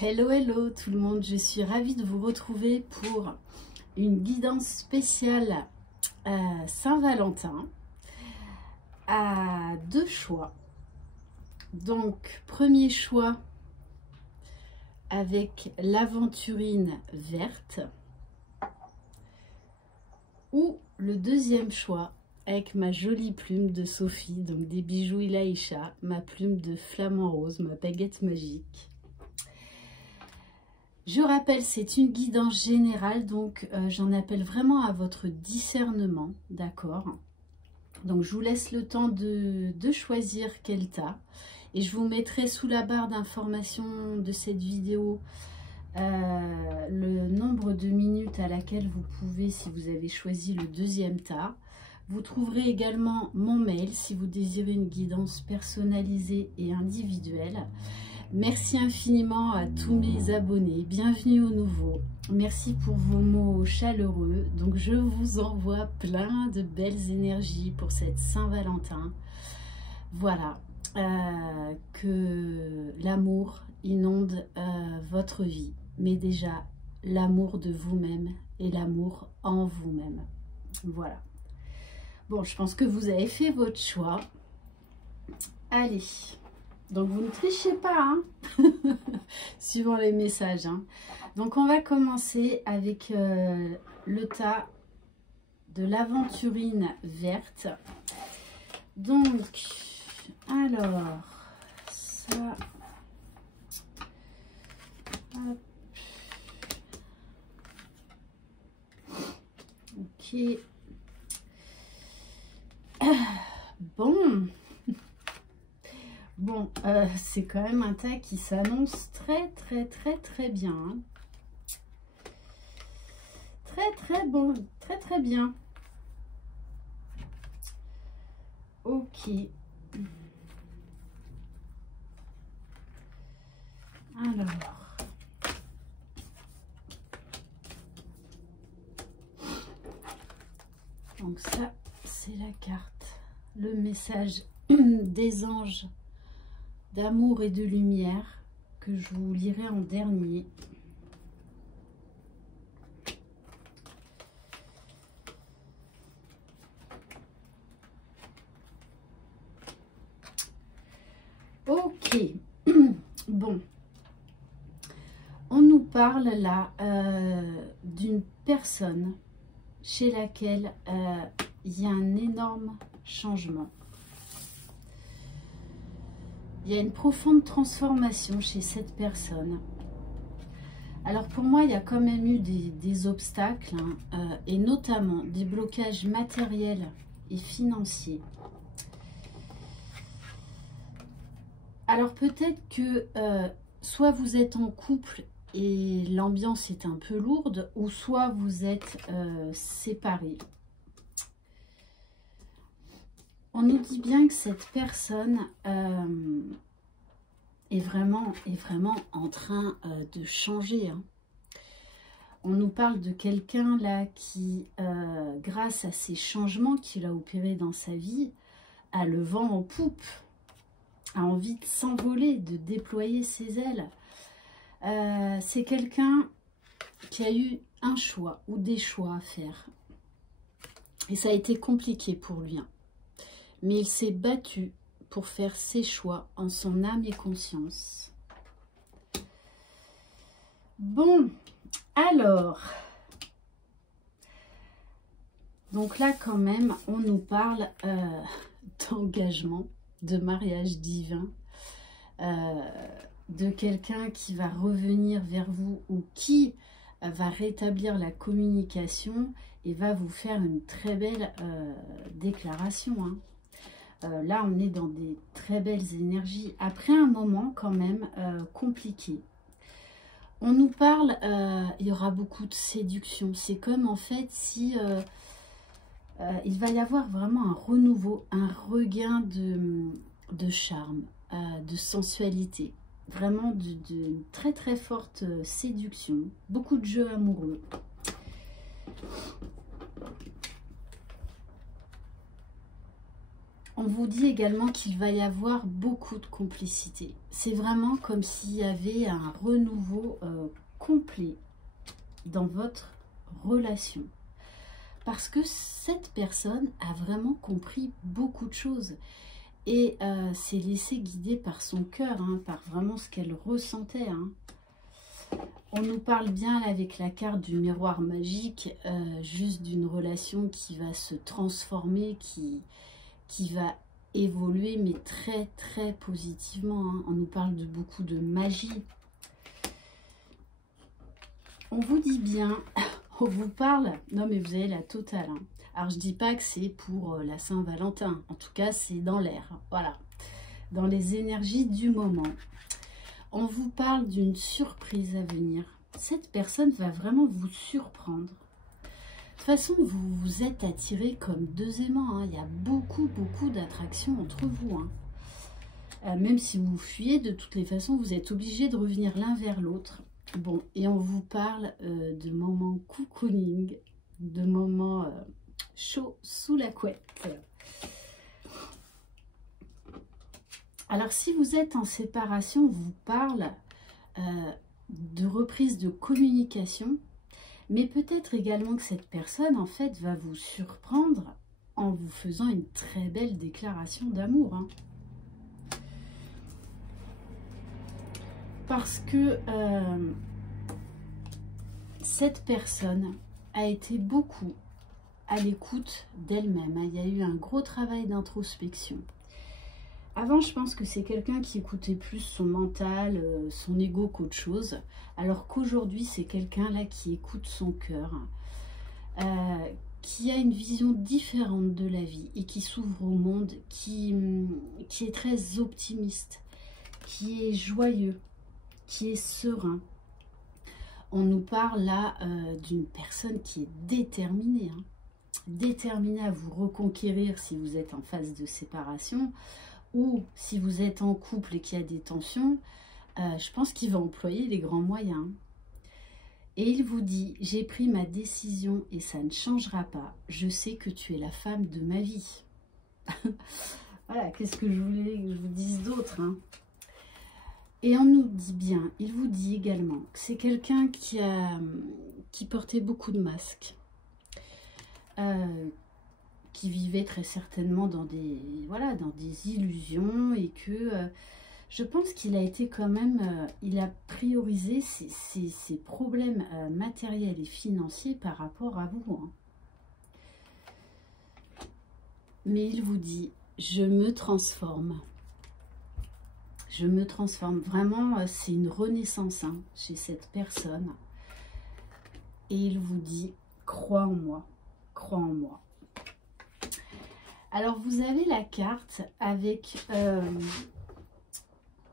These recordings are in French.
Hello, hello tout le monde, je suis ravie de vous retrouver pour une guidance spéciale Saint-Valentin à deux choix. Donc, premier choix avec l'aventurine verte ou le deuxième choix avec ma jolie plume de Sophie, donc des bijoux Ilaïcha, ma plume de flamant rose, ma baguette magique. Je rappelle, c'est une guidance générale, donc j'en appelle vraiment à votre discernement, d'accord? Donc je vous laisse le temps de choisir quel tas. Et je vous mettrai sous la barre d'information de cette vidéo le nombre de minutes à laquelle vous pouvez, si vous avez choisi le deuxième tas. Vous trouverez également mon mail si vous désirez une guidance personnalisée et individuelle. Merci infiniment à tous mes abonnés, bienvenue aux nouveaux. Merci pour vos mots chaleureux. Donc je vous envoie plein de belles énergies pour cette Saint-Valentin. Voilà, que l'amour inonde votre vie, mais déjà l'amour de vous-même et l'amour en vous-même. Voilà. Bon, je pense que vous avez fait votre choix. Allez. Donc, vous ne trichez pas, hein suivant les messages. Hein. Donc, on va commencer avec le tas de l'aventurine verte. Donc, alors, ça... Hop. Ok. Bon... Bon, c'est quand même un tas qui s'annonce très bien. Hein. Très bon, très bien. Ok. Alors. Donc ça, c'est la carte. Le message des anges d'amour et de lumière que je vous lirai en dernier. Ok, bon, on nous parle là d'une personne chez laquelle il y a un énorme changement. Il y a une profonde transformation chez cette personne. Alors pour moi, il y a quand même eu des obstacles, hein, et notamment des blocages matériels et financiers. Alors peut-être que soit vous êtes en couple et l'ambiance est un peu lourde, ou soit vous êtes séparés. On nous dit bien que cette personne est vraiment en train de changer. Hein. On nous parle de quelqu'un là qui, grâce à ces changements qu'il a opérés dans sa vie, a le vent en poupe, a envie de s'envoler, de déployer ses ailes. C'est quelqu'un qui a eu un choix ou des choix à faire. Et ça a été compliqué pour lui. Hein. Mais il s'est battu pour faire ses choix en son âme et conscience. Bon, alors, donc là quand même, on nous parle d'engagement, de mariage divin, de quelqu'un qui va revenir vers vous ou qui va rétablir la communication et va vous faire une très belle déclaration, hein. Là, on est dans des très belles énergies. Après un moment quand même compliqué. On nous parle, il y aura beaucoup de séduction. C'est comme en fait si il va y avoir vraiment un renouveau, un regain de charme, de sensualité. Vraiment de très forte séduction. Beaucoup de jeux amoureux. On vous dit également qu'il va y avoir beaucoup de complicité. C'est vraiment comme s'il y avait un renouveau complet dans votre relation. Parce que cette personne a vraiment compris beaucoup de choses. Et s'est laissée guider par son cœur, hein, par vraiment ce qu'elle ressentait. Hein. On nous parle bien là, avec la carte du miroir magique, juste d'une relation qui va se transformer, qui va évoluer, mais très très positivement. Hein. On nous parle de beaucoup de magie. On vous dit bien, on vous parle, non mais vous avez la totale. Hein. Alors je dis pas que c'est pour la Saint-Valentin, en tout cas c'est dans l'air, voilà, dans les énergies du moment. On vous parle d'une surprise à venir. Cette personne va vraiment vous surprendre. De toute façon, vous vous êtes attirés comme deux aimants. Hein. Il y a beaucoup d'attraction entre vous. Hein. Même si vous fuyez, de toutes les façons, vous êtes obligés de revenir l'un vers l'autre. Bon, et on vous parle de moments cocooning, de moments chauds sous la couette. Alors, si vous êtes en séparation, on vous parle de reprise de communication, mais peut-être également que cette personne, en fait, va vous surprendre en vous faisant une très belle déclaration d'amour. Hein. Parce que cette personne a été beaucoup à l'écoute d'elle-même. Il y a eu un gros travail d'introspection. Avant, je pense que c'est quelqu'un qui écoutait plus son mental, son ego qu'autre chose. Alors qu'aujourd'hui, c'est quelqu'un là qui écoute son cœur, qui a une vision différente de la vie et qui s'ouvre au monde, qui est très optimiste, qui est joyeux, qui est serein. On nous parle là d'une personne qui est déterminée, hein, déterminée à vous reconquérir si vous êtes en phase de séparation, ou si vous êtes en couple et qu'il y a des tensions, je pense qu'il va employer les grands moyens. Et il vous dit, j'ai pris ma décision et ça ne changera pas. Je sais que tu es la femme de ma vie. Voilà, qu'est-ce que je voulais que je vous dise d'autre, hein. Et on nous dit bien, il vous dit également que c'est quelqu'un qui portait beaucoup de masques. Qui vivait très certainement dans des, voilà, dans des illusions et que je pense qu'il a été quand même, il a priorisé ses problèmes matériels et financiers par rapport à vous. Hein. Mais il vous dit, je me transforme. Je me transforme. Vraiment, c'est une renaissance hein, chez cette personne. Et il vous dit, crois en moi, crois en moi. Alors, vous avez la carte avec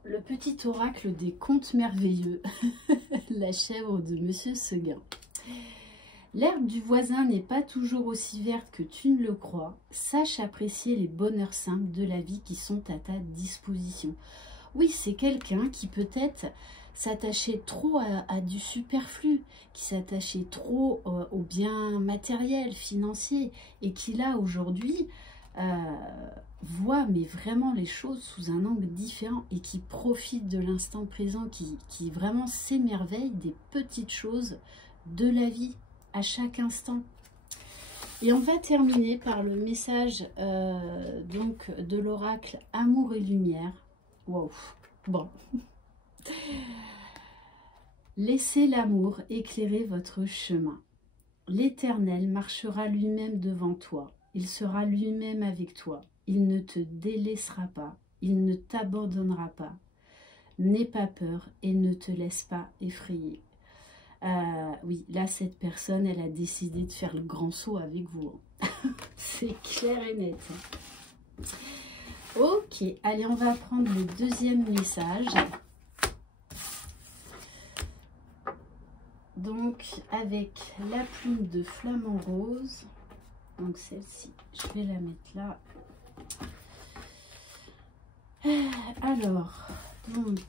le petit oracle des contes merveilleux, la chèvre de Monsieur Seguin. L'herbe du voisin n'est pas toujours aussi verte que tu ne le crois. Sache apprécier les bonheurs simples de la vie qui sont à ta disposition. Oui, c'est quelqu'un qui peut-être s'attachait trop à du superflu, qui s'attachait trop aux biens matériels, financiers, et qui là, aujourd'hui, voit mais vraiment les choses sous un angle différent et qui profite de l'instant présent, qui vraiment s'émerveille des petites choses de la vie à chaque instant. Et on va terminer par le message donc de l'oracle Amour et Lumière. Wow. Bon. Laissez l'amour éclairer votre chemin. L'Éternel marchera lui-même devant toi. Il sera lui-même avec toi. Il ne te délaissera pas. Il ne t'abandonnera pas. N'aie pas peur et ne te laisse pas effrayer. Oui, là, cette personne, elle a décidé de faire le grand saut avec vous. C'est clair et net. Ok, allez, on va prendre le deuxième message. Donc, avec la plume de flamant rose. Donc, celle-ci, je vais la mettre là. Alors, donc...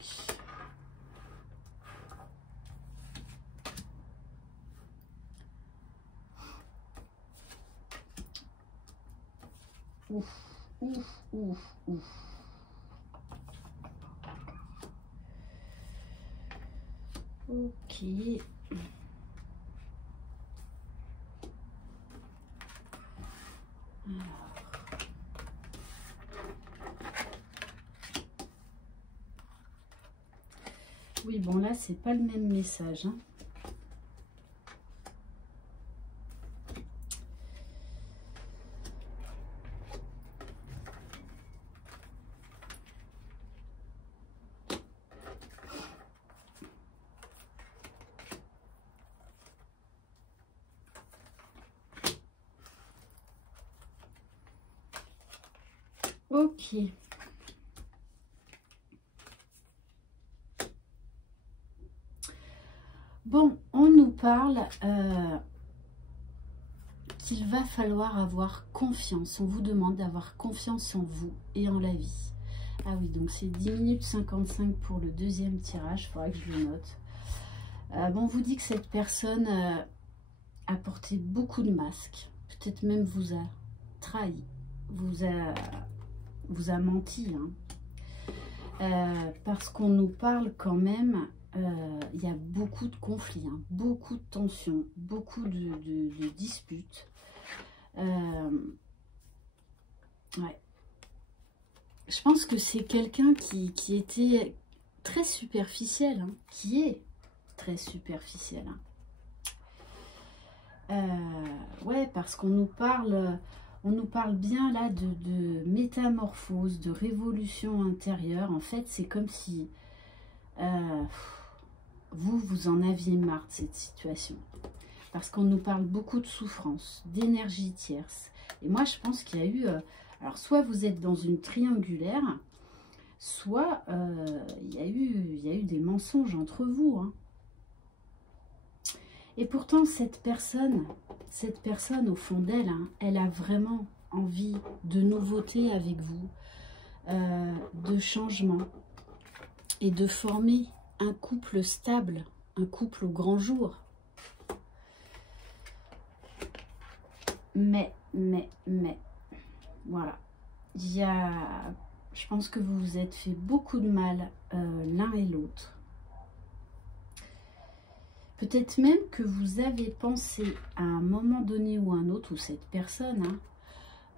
Ouf. Ouf, ouf, ouf. Ok. Alors. Oui, bon là, c'est pas le même message, hein. Ok. Bon, on nous parle qu'il va falloir avoir confiance. On vous demande d'avoir confiance en vous et en la vie. Ah oui, donc c'est 10 minutes 55 pour le deuxième tirage. Il faudra que je le note. Bon, on vous dit que cette personne a porté beaucoup de masques. Peut-être même vous a trahi. Vous a menti. Hein. Parce qu'on nous parle quand même... il y a beaucoup de conflits, hein, beaucoup de tensions, beaucoup de disputes. Ouais. Je pense que c'est quelqu'un qui était très superficiel, hein, qui est très superficiel. Hein. Ouais, parce qu'on nous parle bien là de métamorphose, de révolution intérieure. En fait, c'est comme si... vous en aviez marre de cette situation. Parce qu'on nous parle beaucoup de souffrance, d'énergie tierce. Et moi, je pense qu'il y a eu... alors, soit vous êtes dans une triangulaire, soit il y a eu des mensonges entre vous. Hein. Et pourtant, cette personne, au fond d'elle, hein, elle a vraiment envie de nouveauté avec vous, de changement, et de former un couple stable, un couple au grand jour. Mais, voilà. Je pense que vous vous êtes fait beaucoup de mal l'un et l'autre. Peut-être même que vous avez pensé à un moment donné ou un autre, ou cette personne,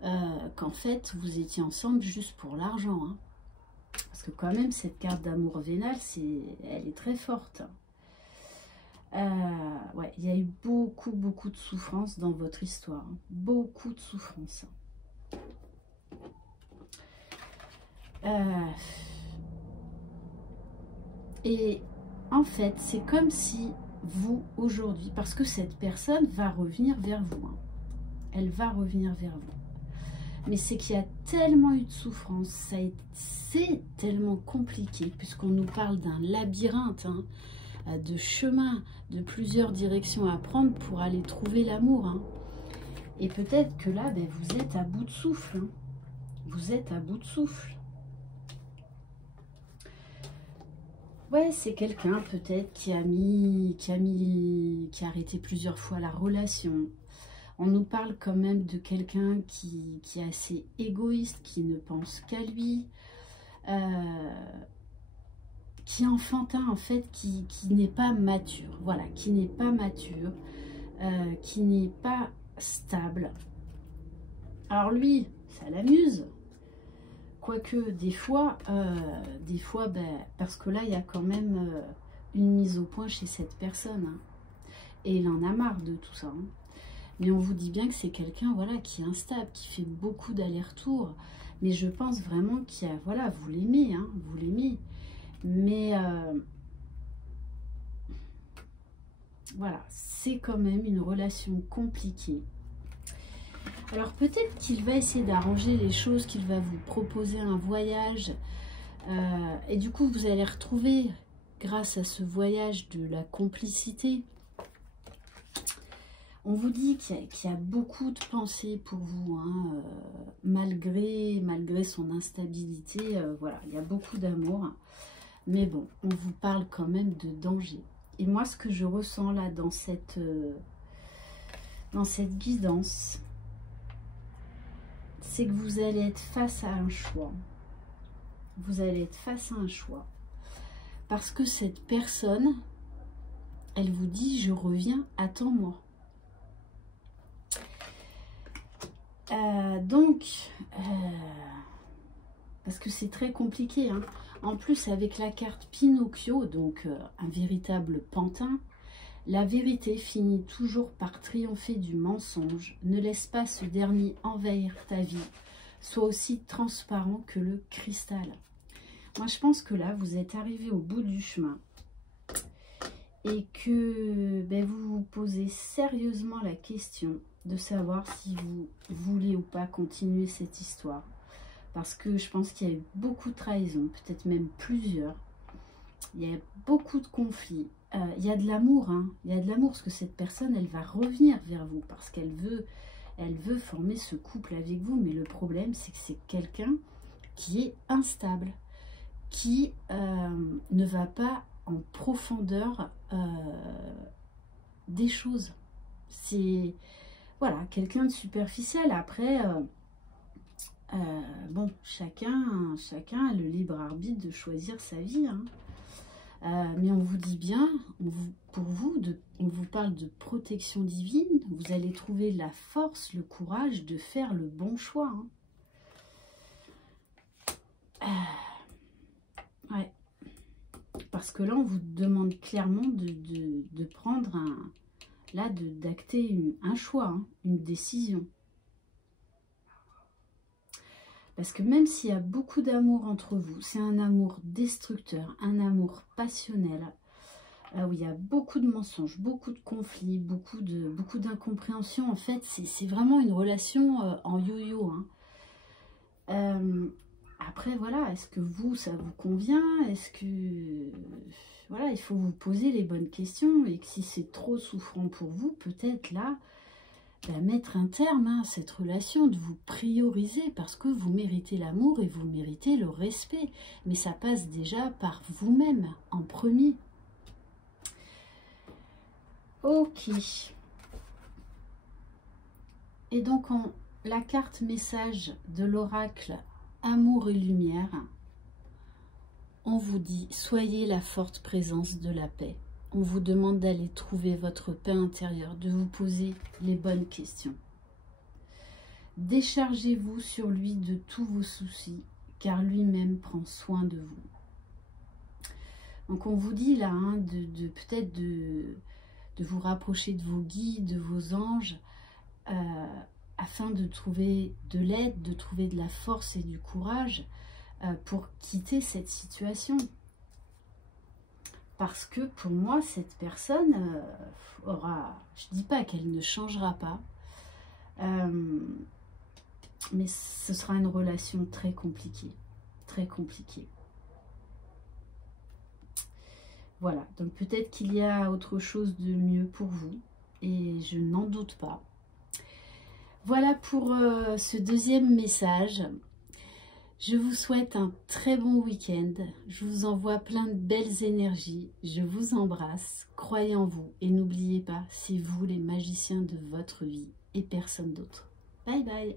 hein, qu'en fait, vous étiez ensemble juste pour l'argent, hein. Parce que quand même, cette carte d'amour vénal, elle est très forte. Ouais, il y a eu beaucoup de souffrance dans votre histoire. Hein. Beaucoup de souffrance. Et en fait, c'est comme si vous, aujourd'hui, parce que cette personne va revenir vers vous. Hein. Elle va revenir vers vous. Mais c'est qu'il y a tellement eu de souffrance, c'est tellement compliqué, puisqu'on nous parle d'un labyrinthe, hein, de chemin, de plusieurs directions à prendre pour aller trouver l'amour. Hein. Et peut-être que là, ben, vous êtes à bout de souffle. Hein. Vous êtes à bout de souffle. Ouais, c'est quelqu'un peut-être qui a arrêté plusieurs fois la relation. On nous parle quand même de quelqu'un qui est assez égoïste, qui ne pense qu'à lui, qui est enfantin en fait, qui n'est pas mature. Voilà, qui n'est pas mature, qui n'est pas stable. Alors lui, ça l'amuse. Quoique des fois, ben, parce que là, il y a quand même une mise au point chez cette personne. Hein, et il en a marre de tout ça. Hein. Mais on vous dit bien que c'est quelqu'un, voilà, qui est instable, qui fait beaucoup d'allers-retours. Mais je pense vraiment qu'il y a, voilà, vous l'aimez, hein, vous l'aimez. Mais voilà, c'est quand même une relation compliquée. Alors peut-être qu'il va essayer d'arranger les choses, qu'il va vous proposer un voyage. Et du coup, vous allez retrouver, grâce à ce voyage, de la complicité. On vous dit qu'il y a beaucoup de pensées pour vous, hein, malgré son instabilité, voilà, il y a beaucoup d'amour. Mais bon, on vous parle quand même de danger. Et moi, ce que je ressens là, dans cette guidance, c'est que vous allez être face à un choix. Vous allez être face à un choix. Parce que cette personne, elle vous dit, je reviens, attends-moi. Parce que c'est très compliqué, hein. En plus, avec la carte Pinocchio, donc un véritable pantin, la vérité finit toujours par triompher du mensonge. Ne laisse pas ce dernier envahir ta vie. Sois aussi transparent que le cristal. Moi, je pense que là, vous êtes arrivé au bout du chemin. Et que vous vous posez sérieusement la question de savoir si vous voulez ou pas continuer cette histoire. Parce que je pense qu'il y a eu beaucoup de trahisons, peut-être même plusieurs. Il y a beaucoup de conflits. Il y a de l'amour, hein. Il y a de l'amour parce que cette personne, elle va revenir vers vous parce qu'elle veut former ce couple avec vous. Mais le problème, c'est que c'est quelqu'un qui est instable, qui ne va pas en profondeur des choses. C'est voilà, quelqu'un de superficiel. Après, bon, chacun a le libre arbitre de choisir sa vie, hein. Mais on vous dit bien, on vous parle de protection divine. Vous allez trouver la force, le courage de faire le bon choix, hein. Ouais. Parce que là, on vous demande clairement de prendre d'acter un choix, hein, une décision. Parce que même s'il y a beaucoup d'amour entre vous, c'est un amour destructeur, un amour passionnel, où il y a beaucoup de mensonges, beaucoup de conflits, beaucoup d'incompréhension. En fait, c'est vraiment une relation en yo-yo, hein. Après, voilà, est-ce que ça vous convient? Est-ce que... Voilà, il faut vous poser les bonnes questions. Et que si c'est trop souffrant pour vous, peut-être là, mettre un terme à cette relation, de vous prioriser parce que vous méritez l'amour et vous méritez le respect. Mais ça passe déjà par vous-même, en premier. Ok. Et donc, la carte message de l'oracle Amour et lumière, on vous dit, soyez la forte présence de la paix. On vous demande d'aller trouver votre paix intérieure, de vous poser les bonnes questions. Déchargez-vous sur lui de tous vos soucis, car lui-même prend soin de vous. Donc on vous dit là, hein, peut-être de vous rapprocher de vos guides, de vos anges, afin de trouver de l'aide, de trouver de la force et du courage pour quitter cette situation. Parce que pour moi, cette personne aura... Je ne dis pas qu'elle ne changera pas, mais ce sera une relation très compliquée. Très compliquée. Voilà, donc peut-être qu'il y a autre chose de mieux pour vous, et je n'en doute pas. Voilà pour ce deuxième message. Je vous souhaite un très bon week-end. Je vous envoie plein de belles énergies. Je vous embrasse. Croyez en vous et n'oubliez pas, c'est vous les magiciens de votre vie et personne d'autre. Bye bye.